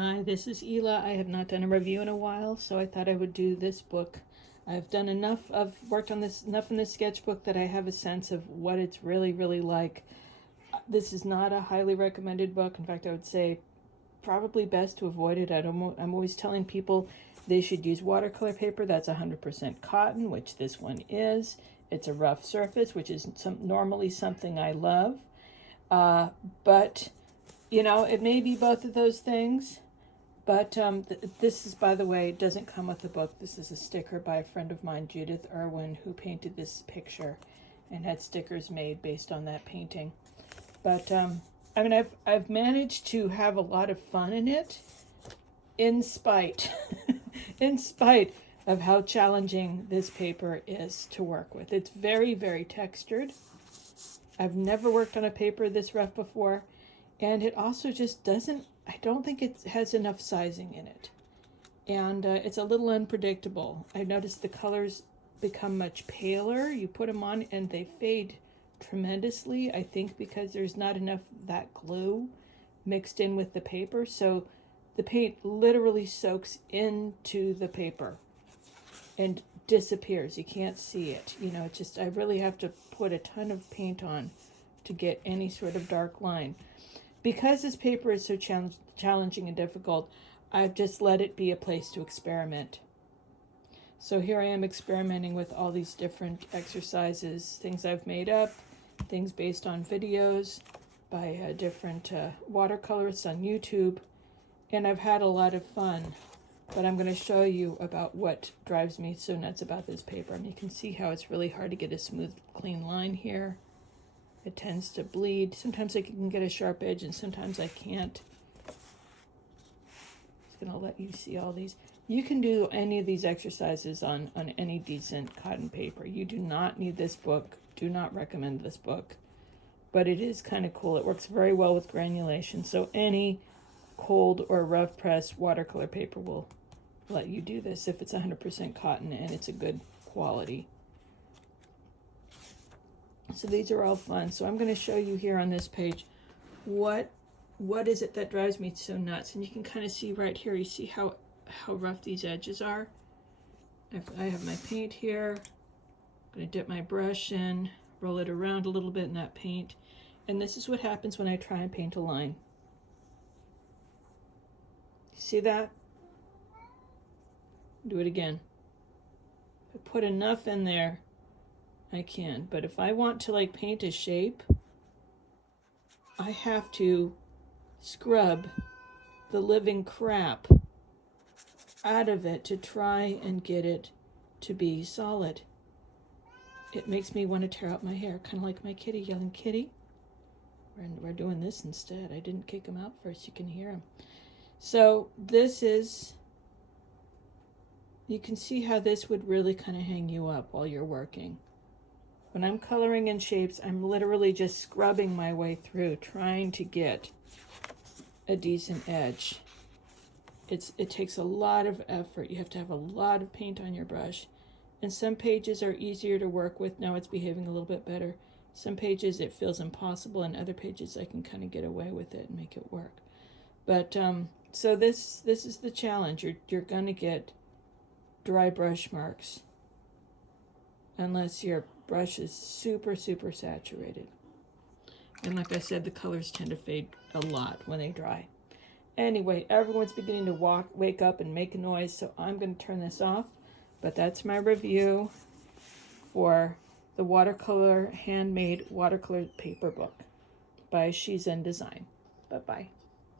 Hi, this is Ela. I have not done a review in a while, so I thought I would do this book. I've done enough, worked on this enough in this sketchbook that I have a sense of what it's really like. This is not a highly recommended book. In fact, I would say probably best to avoid it. I'm always telling people they should use watercolor paper that's 100% cotton, which this one is. It's a rough surface, which is normally something I love. But you know, it may be both of those things, but this is, by the way, it doesn't come with the book. This is a sticker by a friend of mine, Judith Irwin, who painted this picture and had stickers made based on that painting. But I mean, I've managed to have a lot of fun in it, in spite, in spite of how challenging this paper is to work with. It's very textured. I've never worked on a paper this rough before. And it also just doesn't, I don't think it has enough sizing in it. And it's a little unpredictable. I noticed the colors become much paler. You put them on and they fade tremendously, I think because there's not enough of that glue mixed in with the paper. So the paint literally soaks into the paper and disappears. You can't see it. You know, it's just, I really have to put a ton of paint on to get any sort of dark line. Because this paper is so challenging and difficult, I've just let it be a place to experiment. So here I am experimenting with all these different exercises, things I've made up, things based on videos by different watercolorists on YouTube, and I've had a lot of fun. But I'm going to show you about what drives me so nuts about this paper. I mean, you can see how it's really hard to get a smooth, clean line here. It tends to bleed. Sometimes I can get a sharp edge and sometimes I can't. Just going to let you see all these. You can do any of these exercises on any decent cotton paper. You do not need this book. Do not recommend this book. But it is kind of cool. It works very well with granulation. So any cold or rough press watercolor paper will let you do this if it's 100% cotton and it's a good quality. So these are all fun. So I'm going to show you here on this page what is it that drives me so nuts. And you can kind of see right here, you see how rough these edges are. I have my paint here. I'm going to dip my brush in, roll it around a little bit in that paint. And this is what happens when I try and paint a line. See that? Do it again. If I put enough in there, I can, but if I want to like paint a shape, I have to scrub the living crap out of it to try and get it to be solid. It makes me want to tear out my hair, kind of like my kitty yelling, "Kitty." We're doing this instead. I didn't kick him out first. You can hear him. So this is, you can see how this would really kind of hang you up while you're working. When I'm coloring in shapes, I'm literally just scrubbing my way through, trying to get a decent edge. It takes a lot of effort. You have to have a lot of paint on your brush. And some pages are easier to work with. Now it's behaving a little bit better. Some pages it feels impossible, and other pages I can kind of get away with it and make it work. But so this is the challenge. You're gonna get dry brush marks unless your brush is super saturated. And like I said, the colors tend to fade a lot when they dry. Anyway, everyone's beginning to wake up and make a noise, so I'm going to turn this off. But that's my review for the Watercolor Handmade Watercolor Paper Book by Shizen Design. Bye-bye.